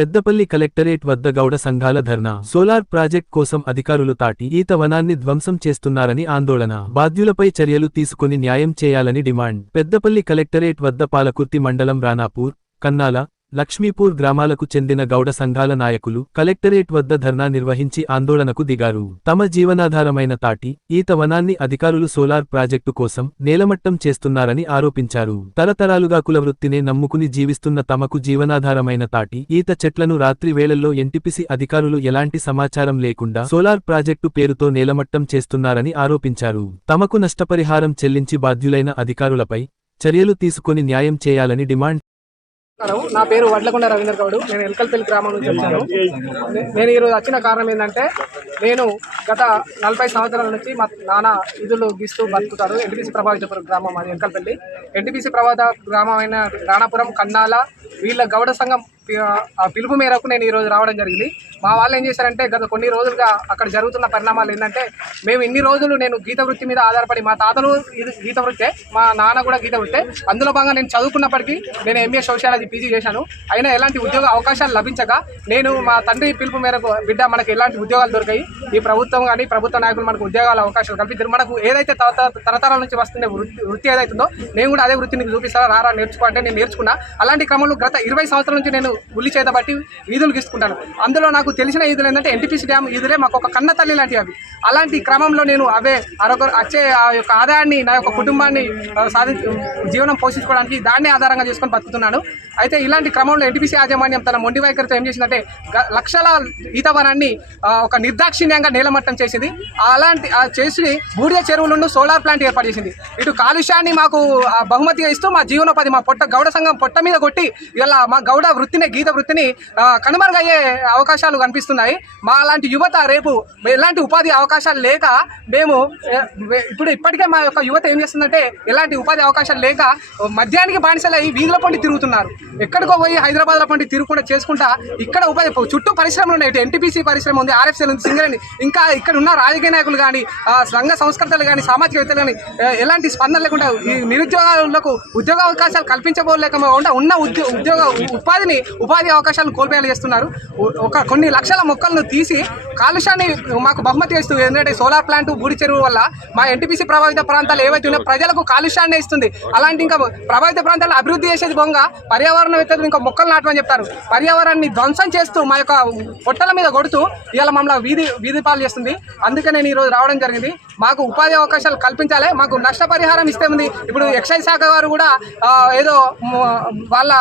Peddapalli collectorate వద్ద గౌడ సంఘాల ధర్నా. Solar project కోసం అధికారులు తాటి ఈత వనాన్ని ధ్వంసం చేస్తున్నారని ఆందోళన. బాధ్యులపై చర్యలు తీసుకుని న్యాయం చేయాలని డిమాండ్. పెద్దపల్లి కలెక్టరేట్ వద్ద పాలకుర్తి మండలం రానాపూర్ కన్నాల లక్ష్మీపూర్ గ్రామాలకు చెందిన గౌడ సంఘాల నాయకులు కలెక్టరేట్ వద్ద ధర్నా నిర్వహించి ఆందోళనకు దిగారు. తమ జీవనాధారమైన తాటి ఈత వనాన్ని అధికారులు సోలార్ ప్రాజెక్టు కోసం నేలమట్టం చేస్తున్నారని ఆరోపించారు. తరతరాలుగా కులవృత్తినే నమ్ముకుని జీవిస్తున్న తమకు జీవనాధారమైన తాటి ఈత చెట్లను రాత్రి వేళల్లో ఎన్టీపీసీ అధికారులు ఎలాంటి సమాచారం లేకుండా సోలార్ ప్రాజెక్టు పేరుతో నేలమట్టం చేస్తున్నారని ఆరోపించారు. తమకు నష్టపరిహారం చెల్లించి బాధ్యులైన అధికారులపై చర్యలు తీసుకొని న్యాయం చేయాలని డిమాండ్ నా పేరు వడ్లకొండ రవీంద్ర గౌడ్. నేను ఎల్కల్పల్లి గ్రామం నుంచి వచ్చాను. నేను ఈరోజు వచ్చిన కారణం ఏంటంటే నేను గత నలభై సంవత్సరాల నుంచి మా నాన్న ఇదులు గీస్తూ బతుకుతారు. ఎన్టీపీసీ ప్రభావితపురం గ్రామం అది ఎల్కల్పల్లి. ఎన్టీపీసీ ప్రభావిత గ్రామం అయిన రాణాపురం కన్నాల వీళ్ళ గౌడ సంఘం పిలుపు మేరకు నేను ఈరోజు రావడం జరిగింది. మా వాళ్ళు ఏం చేశారంటే గత కొన్ని రోజులుగా అక్కడ జరుగుతున్న పరిణామాలు ఏంటంటే మేము ఇన్ని రోజులు నేను గీత వృత్తి మీద ఆధారపడి మా తాతలు ఇది గీత వృత్తే మా నాన్న కూడా గీత వృత్తే అందులో భాగంగా నేను చదువుకున్నప్పటికీ నేను ఎంఏ సోషియాలజీ పీజీ చేశాను. అయినా ఎలాంటి ఉద్యోగ అవకాశాలు లభించక నేను మా తండ్రి పిలుపు మేరకు బిడ్డ మనకి ఎలాంటి ఉద్యోగాలు దొరికాయి? ఈ ప్రభుత్వం కానీ ప్రభుత్వ నాయకులు మనకు ఉద్యోగాల అవకాశాలు కల్పించారు మనకు ఏదైతే తరతరాల నుంచి వస్తున్న వృత్తి వృత్తి ఏదైతుందో నేను కూడా అదే వృత్తిని చూపిస్తారా రారా నేర్చుకో అంటే నేను నేర్చుకున్నా. అలాంటి క్రమంలో గత ఇరవై సంవత్సరాల నుంచి నేను ఉల్లి చేత బట్టి ఈదులు గీసుకుంటాను. అందులో నాకు తెలిసిన ఈదులు ఏంటంటే ఎన్టీపీసీ డ్యామ్ ఈదులే మాకు ఒక కన్న తల్లి లాంటివి అవి. అలాంటి క్రమంలో నేను అవే అరొక వచ్చే ఆ యొక్క ఆదాయాన్ని నా యొక్క కుటుంబాన్ని సాధి జీవనం పోషించుకోవడానికి దాన్ని ఆధారంగా చేసుకొని బతుకుతున్నాను. అయితే ఇలాంటి క్రమంలో ఎన్టీపీసీ యాజమాన్యం తన మొండి వైఖరితో ఏం చేసిందంటే గ- లక్షల ఈతవనాన్ని ఒక నిర్దాక్షిణ్యంగా నేలమట్టం చేసింది. అలాంటి ఆ చేసి బూడిద చెరువులను సోలార్ ప్లాంట్ ఏర్పాటు చేసింది. ఇటు కాలుష్యాన్ని మాకు ఆ, బహుమతిగా ఇస్తూ మా జీవనోపాధి మా పొట్ట గౌడ సంఘం పొట్ట మీద కొట్టి ఇలా మా గౌడ వృత్తిని గీత వృత్తిని కనుమరుగయ్యే అవకాశాలు కనిపిస్తున్నాయి. మా అలాంటి యువత రేపు ఎలాంటి ఉపాధి అవకాశాలు లేక మేము ఇప్పుడు ఇప్పటికే మా యొక్క యువత ఏం చేస్తుందంటే ఎలాంటి ఉపాధి అవకాశాలు లేక మద్యానికి బానిసలై వీధుల పండి తిరుగుతున్నారు. ఎక్కడికో పోయి హైదరాబాద్లో పండి తిరుగుకుండా చేసుకుంటా ఇక్కడ ఉపాధి చుట్టూ పరిశ్రమలు ఉన్నాయి. ఇటు ఎన్టీపీసీ పరిశ్రమ ఉంది ఆర్ఎఫ్సీలు ఉంది సింగరేణి. ఇంకా ఇక్కడ ఉన్న రాజకీయ నాయకులు కానీ సంఘ సంస్కర్తలు కానీ సామాజికవేత్తలు కానీ ఎలాంటి స్పందన లేకుండా ఈ నిరుద్యోగాలకు ఉద్యోగ అవకాశాలు కల్పించబోలేకుండా ఉన్న ఉద్యో ఉద్యోగ ఉపాధిని ఉపాధి అవకాశాలను కోల్పోయేలా చేస్తున్నారు. ఒక కొన్ని లక్షల మొక్కలను తీసి కాలుష్యాన్ని మాకు బహుమతి ఇస్తూ ఎందుకంటే సోలార్ ప్లాంట్ బూడి చెరువు వల్ల మా ఎన్టీపీసీ ప్రభావిత ప్రాంతాలు ఏవైతే ఉన్నాయో ప్రజలకు కాలుష్యాన్ని ఇస్తుంది. అలాంటి ఇంకా ప్రభావిత ప్రాంతాలు అభివృద్ధి చేసేది బొంగ పర్యావరణవేత్తలు ఇంకా మొక్కలు నాటమని చెప్తారు. పర్యావరణాన్ని ధ్వంసం చేస్తూ మా యొక్క పొట్టల మీద కొడుతూ ఇవాళ మమ్మల్ని వీధి వీధి పాలు చేస్తుంది. అందుకే నేను ఈరోజు రావడం జరిగింది. మాకు ఉపాధి అవకాశాలు కల్పించాలి మాకు నష్టపరిహారం ఇస్తే ఉంది. ఇప్పుడు ఎక్సైజ్ శాఖ వారు కూడా ఏదో వాళ్ళ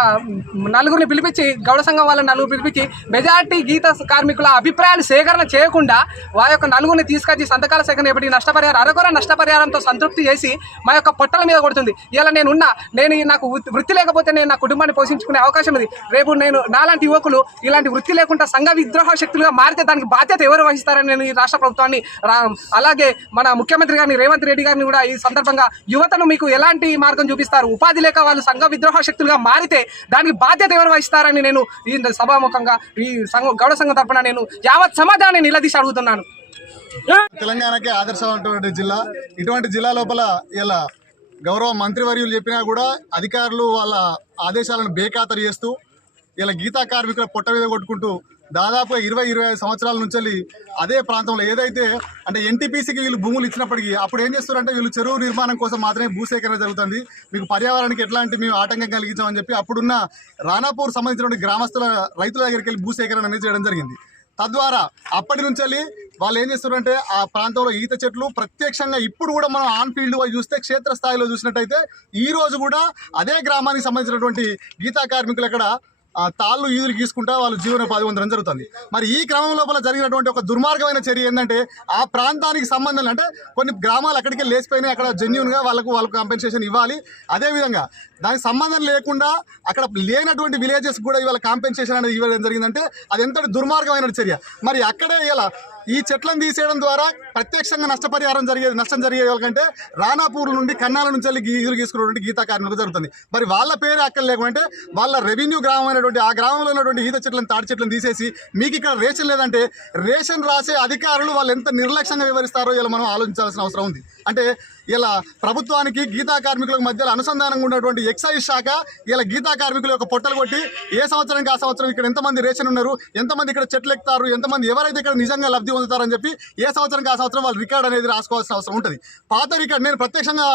నలుగురిని పిలిపించి గౌడ సంఘం వాళ్ళ నలుగురు పిలిపించి మెజార్టీ గీత కార్మికుల అభిప్రాయాలు సేకరణ చేయకుండా వారి యొక్క నలుగురిని తీసుకొచ్చి సంతకాల సేకరణ ఎప్పటికీ నష్టపరిహారం అరకొర నష్టపరిహారంతో సంతృప్తి చేసి మా యొక్క పొట్టల మీద కొడుతుంది. ఇలా నేను నేను నాకు వృత్తి- లేకపోతే నేను నా కుటుంబాన్ని పోషించుకునే అవకాశం ఉంది. రేపు నేను నాలాంటి యువకులు ఇలాంటి వృత్తి లేకుండా సంఘ విద్రోహ శక్తులుగా మారితే దానికి బాధ్యత ఎవరు వహిస్తారని నేను ఈ రాష్ట్ర ప్రభుత్వాన్ని రా- అలాగే మన ముఖ్యమంత్రి గారిని రేవంత్ రెడ్డి గారిని కూడా ఈ సందర్భంగా యువతను మీకు ఎలాంటి మార్గం చూపిస్తారు? ఉపాధి లేక వాళ్ళు సంఘ విద్రోహ శక్తులుగా మారితే దానికి బాధ్యత ఎవరు వహిస్తారని నేను ఈ సభాముఖంగా ఈ సంఘ గౌడ సంఘం తరపున నేను యావత్ సమాజాన్ని నిలదీసి అడుగుతున్నాను. తెలంగాణకే ఆదర్శమైనటువంటి జిల్లా. ఇటువంటి జిల్లా లోపల ఇలా గౌరవ మంత్రివర్యులు చెప్పినా కూడా అధికారులు వాళ్ళ ఆదేశాలను బేఖాతరు చేస్తూ ఇలా గీతా కార్మికుల పొట్ట మీద కొట్టుకుంటూ దాదాపుగా ఇరవై ఇరవై సంవత్సరాల నుంచి అదే ప్రాంతంలో ఏదైతే అంటే ఎన్టీపీసీకి వీళ్ళు భూములు ఇచ్చినప్పటికీ అప్పుడు ఏం చేస్తారంటే వీళ్ళు చెరువు నిర్మాణం కోసం మాత్రమే భూసేకరణ జరుగుతుంది. మీకు పర్యావరణానికి ఎట్లాంటి మేము ఆటంకం కలిగించామని చెప్పి అప్పుడున్న రాణాపూర్ సంబంధించినటువంటి గ్రామస్తుల రైతుల దగ్గరికి వెళ్ళి భూసేకరణ అనేది చేయడం జరిగింది. తద్వారా అప్పటి నుంచి వెళ్ళి వాళ్ళు ఏం చేస్తున్నారంటే ఆ ప్రాంతంలో ఈత చెట్లు ప్రత్యక్షంగా ఇప్పుడు కూడా మనం ఆన్ ఫీల్డ్ చూస్తే క్షేత్రస్థాయిలో చూసినట్టయితే ఈ రోజు కూడా అదే గ్రామానికి సంబంధించినటువంటి గీతా కార్మికులు అక్కడ తాళ్ళు ఈదులు గీసుకుంటా వాళ్ళు జీవనోపాధి పొందడం జరుగుతుంది. మరి ఈ క్రమం లోపల జరిగినటువంటి ఒక దుర్మార్గమైన చర్య ఏంటంటే ఆ ప్రాంతానికి సంబంధం అంటే కొన్ని గ్రామాలు అక్కడికి లేచిపోయినాయి. అక్కడ జెన్యున్గా వాళ్ళకు వాళ్ళకు కాంపెన్సేషన్ ఇవ్వాలి. అదేవిధంగా దానికి సంబంధం లేకుండా అక్కడ లేనటువంటి విలేజెస్ కూడా ఇవాళ కాంపెన్సేషన్ అనేది ఇవ్వడం జరిగిందంటే అది ఎంతటి దుర్మార్గమైన చర్య. మరి అక్కడే ఇలా ఈ చెట్లను తీసేయడం ద్వారా ప్రత్యక్షంగా నష్టపరిహారం జరిగేది నష్టం జరిగే వాళ్ళకంటే రానాపూర్ నుండి కన్నాల నుంచి వెళ్ళి గీ- ఎదురు గీసుకున్నటువంటి గీతా కార్మికులకు జరుగుతుంది. మరి వాళ్ళ పేరు అక్కడ లేకుంటే వాళ్ళ రెవెన్యూ గ్రామం అయినటువంటి ఆ గ్రామంలో ఉన్నటువంటి ఈత చెట్లను తాటి చెట్లను తీసేసి మీకు ఇక్కడ రేషన్ లేదంటే రేషన్ రాసే అధికారులు వాళ్ళు ఎంత నిర్లక్ష్యంగా వివరిస్తారో ఇలా మనం ఆలోచించాల్సిన అవసరం ఉంది. అంటే ఇలా ప్రభుత్వానికి గీతా కార్మికులకు మధ్యలో అనుసంధానంగా ఉన్నటువంటి ఎక్సైజ్ శాఖ ఇలా గీతా కార్మికుల యొక్క పొట్టలు కొట్టి ఏ సంవత్సరానికి ఆ సంవత్సరం ఇక్కడ ఎంతమంది రేషన్ ఉన్నారు ఎంతమంది ఇక్కడ చెట్లు ఎక్కుతారు ఎంతమంది ఎవరైతే ఇక్కడ నిజంగా లబ్ధి పొందుతారని చెప్పి ఏ సంవత్సరానికి ఆ సంవత్సరం వాళ్ళు రికార్డ్ అనేది రాసుకోవాల్సిన అవసరం ఉంటుంది. పాత రికార్డ్ నేను ప్రత్యక్షంగా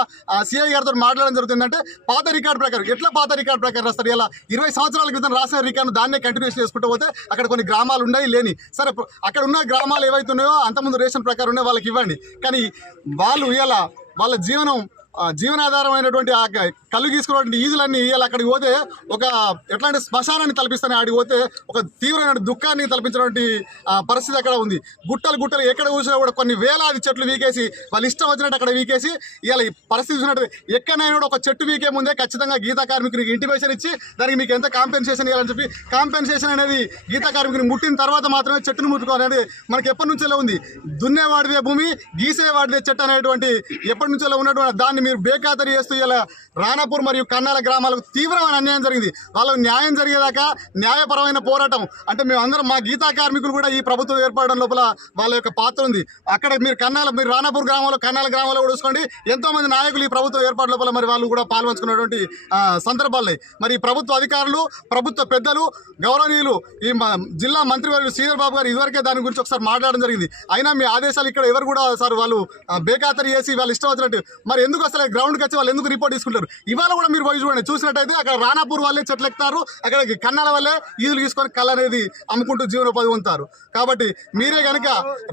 సిఐ గారితో మాట్లాడడం జరుగుతుందంటే పాత రికార్డ్ ప్రకారం ఎట్లా పాత రికార్డ్ ప్రకారం రాస్తారు? ఇలా ఇరవై సంవత్సరాల క్రితం రాసిన రికార్డు దాన్నే కంటిన్యూషన్ చేసుకుంటూ పోతే అక్కడ కొన్ని గ్రామాలు ఉన్నాయి లేని. సరే అక్కడ ఉన్న గ్రామాలు ఏవైతే ఉన్నాయో అంతకుముందు రేషన్ ప్రకారం ఉన్నాయో వాళ్ళకి ఇవ్వండి. కానీ వాళ్ళు ఇలా వాళ్ళ జీవనం ఆ, జీవనాధారమైనటువంటి ఆ కళ్ళు గీసుకున్నటువంటి ఈజులన్నీ ఇలా అక్కడికి పోతే ఒక ఎట్లాంటి శ్మశానాన్ని తలపిస్తాను ఆడికి పోతే ఒక తీవ్రమైన దుఃఖాన్ని తలపించినటువంటి పరిస్థితి అక్కడ ఉంది. గుట్టలు గుట్టలు ఎక్కడ చూసినా కూడా కొన్ని వేలాది చెట్లు వీకేసి వాళ్ళు ఇష్టం వచ్చినట్టు అక్కడ వీకేసి ఇలా పరిస్థితి చూసినట్టు ఎక్కడైనా కూడా ఒక చెట్టు వీకే ముందే ఖచ్చితంగా గీతా కార్మికునికి ఇంటిమేషన్ ఇచ్చి దానికి మీకు ఎంత కాంపెన్సేషన్ ఇవ్వాలని చెప్పి కాంపెన్సేషన్ అనేది గీతా కార్మికుని ముట్టిన తర్వాత మాత్రమే చెట్టును ముట్టుకోవాలనేది మనకి ఎప్పటి నుంచో ఉంది. దున్నేవాడిదే భూమి గీసేవాడిదే చెట్టు అనేటువంటి ఎప్పటి నుంచో ఉన్నటువంటి దాన్ని మీరు బేఖాతరు చేస్తూ ఇలా రానాపూర్ మరియు కన్నాల గ్రామాలకు తీవ్రమైన అన్యాయం జరిగింది. వాళ్ళకు న్యాయం జరిగేదాకా న్యాయపరమైన పోరాటం. అంటే మేము అందరం మా గీతా కార్మికులు కూడా ఈ ప్రభుత్వం ఏర్పడడం లోపల వాళ్ళ యొక్క పాత్ర ఉంది. అక్కడ మీరు కన్నాల మీరు రాణాపూర్ గ్రామంలో కన్నాల గ్రామంలో కూడా చూసుకోండి. ఎంతో మంది నాయకులు ఈ ప్రభుత్వం ఏర్పాటు లోపల మరి వాళ్ళు కూడా పాల్పంచుకున్నటువంటి ఆ, సందర్భాలు మరి ప్రభుత్వ అధికారులు ప్రభుత్వ పెద్దలు గౌరవనీయులు ఈ మ- జిల్లా మంత్రివర్యులు శ్రీధర్ బాబు గారు ఇదివరకే దాని గురించి ఒకసారి మాట్లాడడం జరిగింది. అయినా మీ ఆదేశాలు ఇక్కడ ఎవరు కూడా సార్ వాళ్ళు బేఖాతరి బేఖాతరు చేసి వాళ్ళు ఇష్టం వచ్చినట్టు. మరి ఎందుకు అసలు గ్రౌండ్కి వచ్చి వాళ్ళు ఎందుకు రిపోర్ట్ తీసుకుంటారు? ఇవాళ కూడా మీరు పోయి చూడండి చూసినట్టయితే అక్కడ రానాపూర్ వాళ్ళే చెట్లు ఎక్కుతారు అక్కడ కన్నాల వల్లే ఈదులు తీసుకొని కళ్ళ అనేది అమ్ముకుంటూ జీవనోపాధి పొందుతారు. కాబట్టి మీరే కనుక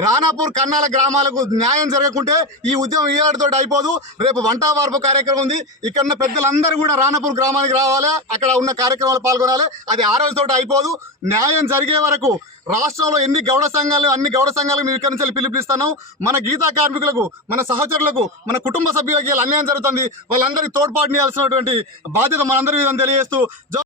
రానాపూర్ కన్నాల గ్రామాలకు న్యాయం జరగకుంటే ఈ ఉద్యమం ఈ ఏడాదితో అయిపోదు. రేపు వంట వార్పు కార్యక్రమం ఉంది. ఇక్కడ ఉన్న పెద్దలందరూ కూడా రానాపూర్ గ్రామానికి రావాలి. అక్కడ ఉన్న కార్యక్రమాలు పాల్గొనాలి. అది ఆ రోజుతో అయిపోదు. న్యాయం జరిగే వరకు రాష్ట్రంలో ఎన్ని గౌడ సంఘాలు అన్ని గౌడ సంఘాలు మేము ఇక్కడ నుంచి పిలుపునిస్తాను. మన గీతా కార్మికులకు మన సహచరులకు మన కుటుంబ సభ్యులకి అన్ని అన్యాయం జరుగుతుంది. వాళ్ళందరికీ తోడ్పాటు చేయాల్సినటువంటి బాధ్యత మనందరి మీద తెలియజేస్తూ